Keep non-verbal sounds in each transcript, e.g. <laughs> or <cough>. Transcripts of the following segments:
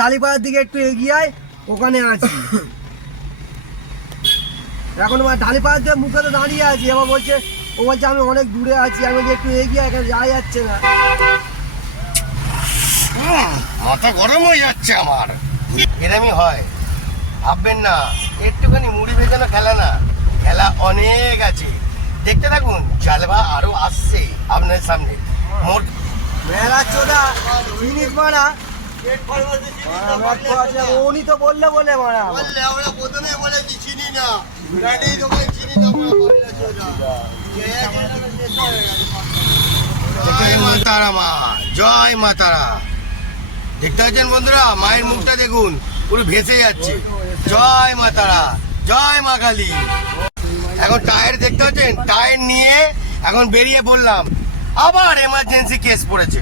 ডালিপাড়ার দিকে একটু এগিয়ে আয় ওখানে আছি। এখন আমার ডালিপাড়ার দিকে মুখে তো দাঁড়িয়ে আছি এবার বলছে ও বলছে আমি অনেক দূরে আছি আমি একটু এগিয়ে এখানে যাওয়া যাচ্ছে না। মাথা গরম হয়ে যাচ্ছে আমার। এরমই হয়। ভাববেন না একটুখানি মুড়ি ভেজানো খেলা না খেলা অনেক আছে। দেখতে থাকুন জালবা আরও আসছে আপনার সামনে। মোট মেলা চোদা জিনিস মারা উনি তো বললে বলে মারা। বললে আমরা প্রথমে বলেছি চিনি না। গাড়ি দোকানে চিনি না। জয় মা তারা মা জয় মা তারা দেখতে পাচ্ছেন বন্ধুরা মায়ের মুখটা দেখুন পুরো ভেসে যাচ্ছে। জয় মা তারা জয় মা কালী। এখন টায়ার দেখতে পাচ্ছেন টায়ার নিয়ে এখন বেরিয়ে বললাম আবার এমার্জেন্সি কেস পড়েছে।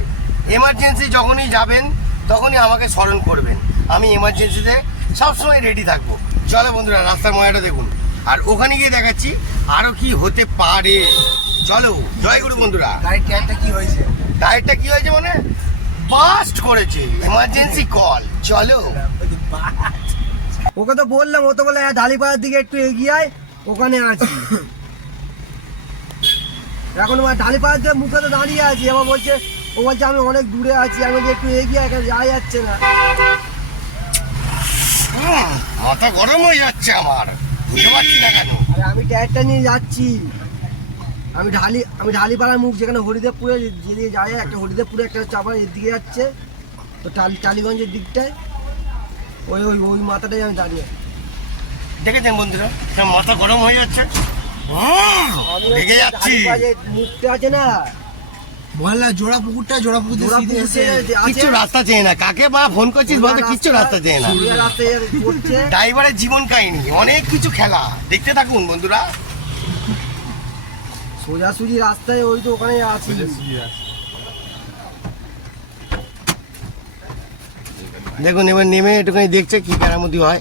এমার্জেন্সি যখনই যাবেন তখনই আমাকে স্মরণ করবেন। আমি এমার্জেন্সিতে সবসময় রেডি থাকব। চলো বন্ধুরা রাস্তার ময়াটা দেখুন। আর ওখানে গিয়ে দেখাচ্ছি আরও কি হতে পারে। চলো জয় গুরু বন্ধুরা। গাড়ির ট্যাগটা কি হয়েছে? টায়ারটা কি হয়েছে মানে? বাস্ট করেছে। এমার্জেন্সি কল চলো। ওকে তো বললাম ও তো বলে হ্যাঁ ডালিপাড়ার দিকে একটু এগিয়ে আয় ওখানে আছি। <laughs> এখন আমার ডালিপাড়ার দিকে মুখে তো দাঁড়িয়ে আছি এবার বলছে ও বলছে আমি অনেক দূরে আছি আমি একটু এগিয়ে এখানে যাওয়া যাচ্ছে না। মাথা গরম হয়ে যাচ্ছে আমার। বুঝতে পারছি না কেন? আরে আমি ট্যাগটা নিয়ে যাচ্ছি। আমি ঢালি আমি ঢালিপাড়ার মুখ যেখানে হরিদেবপুরে যেদিকে যায় একটা হরিদেবপুরে একটা চাপার এদিকে যাচ্ছে তো টালি টালিগঞ্জের দিকটায়। ওই ওই ওই মাথাটাই আমি দাঁড়িয়ে। দেখেছেন বন্ধুরা মাথা গরম হয়ে যাচ্ছি। মুখটা আছে না মহল্লা জোড়া পুকুরটা জোড়া পুকুর দিয়ে জোড়া সিধে পুকুর এসে দিয়ে আছে। কিচ্ছু রাস্তা চেয়ে না। কাকে বা ফোন করছিস বলতে কিচ্ছু রাস্তা চেয়ে না। সুরিয়া রাস্তায় পড়ছে। ড্রাইভারের জীবন কাহিনী অনেক কিছু খেলা। দেখতে থাকুন বন্ধুরা। সোজাসুজি রাস্তায় ওই তো ওখানে আছি। দেখুন এবার নেমে একটুখানি দেখছে কি কেরামতি হয়।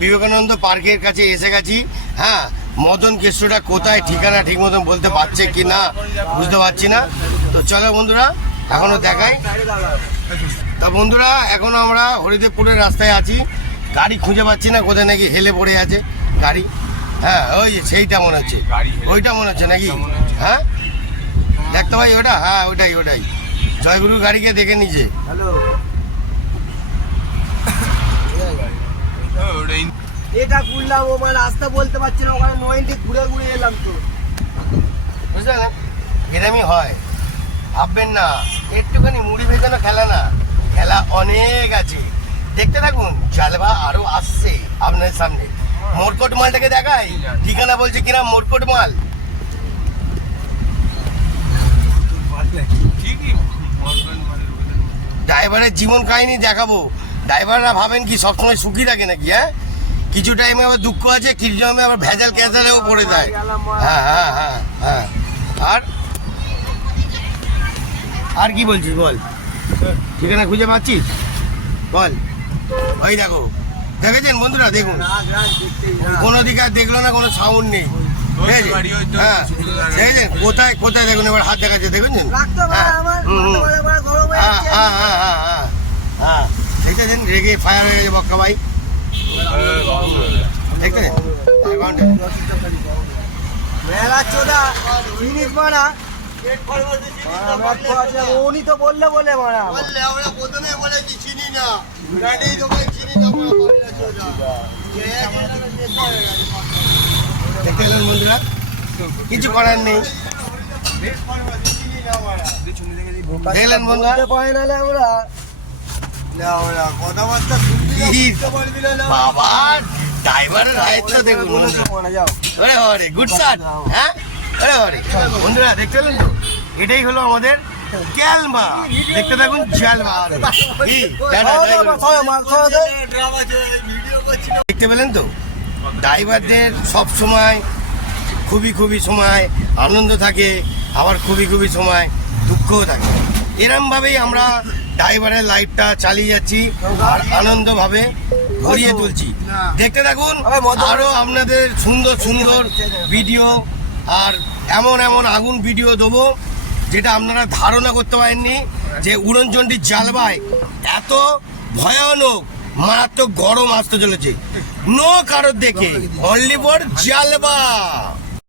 বিবেকানন্দ পার্কের কাছে এসে গেছি। হ্যাঁ মদন কেষ্টটা কোথায় ঠিকানা ঠিক মতন বলতে পারছে কি না বুঝতে পারছি না। তো চলো বন্ধুরা এখনও দেখাই। তা বন্ধুরা এখন আমরা হরিদেবপুরের রাস্তায় আছি। গাড়ি খুঁজে পাচ্ছি না কোথায় নাকি হেলে পড়ে আছে গাড়ি। হ্যাঁ ওই যে সেইটা মনে হচ্ছে। ওইটা মনে হচ্ছে নাকি? হ্যাঁ? দেখতে ভাই ওটা? হ্যাঁ ওটাই ওটাই। জয়গুরু গাড়িকে দেখে নিজে হ্যালো এটা ঘুরলাম, ও মানে রাস্তা বলতে পারছি না, ওখানে নয়েন্টি ঘুরে ঘুরে এলাম তো। বুঝতে পারলেন? এরমই হয়। ভাববেন না, একটুখানি মুড়ি ভেজানো খেলা না। খেলা অনেক আছে। দেখতে থাকুন জালবা আরও আসছে আপনার সামনে। মোরকট মালটাকে দেখাই। ঠিকানা বলছে কিনা, মোরকট মাল। ড্রাইভারের জীবন কাহিনী দেখাবো। ড্রাইভাররা ভাবেন কি সবসময় সুখী থাকে নাকি হ্যাঁ? কিছু টাইমে আবার দুঃখ আছে কিছু টাইমে আবার ভেজাল ক্যাজালেও পড়ে যায়। হ্যাঁ হ্যাঁ হ্যাঁ হ্যাঁ। আর? আর কি বলছিস বল? ঠিকানা খুঁজে পাচ্ছিস? বল। ওই দেখো দেখেছেন বন্ধুরা? দেখুন। কোনো দিকে আর দেখল না কোনো সাউন্ড নেই? হ্যাঁ। দেখেছেন? কোথায় কোথায়? দেখুন এবার হাত দেখাচ্ছে দেখেছেন? হ্যাঁ, হয়ে হ্যাঁ হ্যাঁ হ্যাঁ হ্যাঁ দেখতেছেন রেগে ফায়ার হয়ে গেছে বক্কা ভাই। মেলা চোদা জিনিস মারা। উনি তো বললে বলে মারা। বললে আমরা প্রথমে বলেছি চিনি না। গাড়ি দোকানে চিনি না দেখতে পেলেন বন্ধুরা? কিছু করার নেই। দেখলেন বন্ধুরা? বলতে পারে না লে আমরা কথাবার্তা বাবা ড্রাইভারের দায়িত্ব দেখুন বন্ধুরা মারা যাও। ওরে ওরে গুড শাট হ্যাঁ? ওরে ওরে বন্ধুরা দেখতে পেলেন তো? এটাই হলো আমাদের ক্যালমা দেখতে থাকুন। দেখতে পেলেন তো? ড্রাইভারদের সব সময় খুবই খুবই সময় আনন্দ থাকে আবার খুবই খুবই সময় দুঃখও থাকে। এরমভাবেই আমরা ড্রাইভারের লাইফটা চালিয়ে যাচ্ছি আর আনন্দভাবে ভরিয়ে তুলছি। দেখতে থাকুন আরও আপনাদের সুন্দর সুন্দর ভিডিও আর এমন এমন আগুন ভিডিও দেবো যেটা আপনারা ধারণা করতে পারেননি যে উড়নচণ্ডীর জালবায় এত ভয়ানক মারাত্মক গরম আসতে চলেছে। নো কারোর দেখে অনলি ফর জালবা।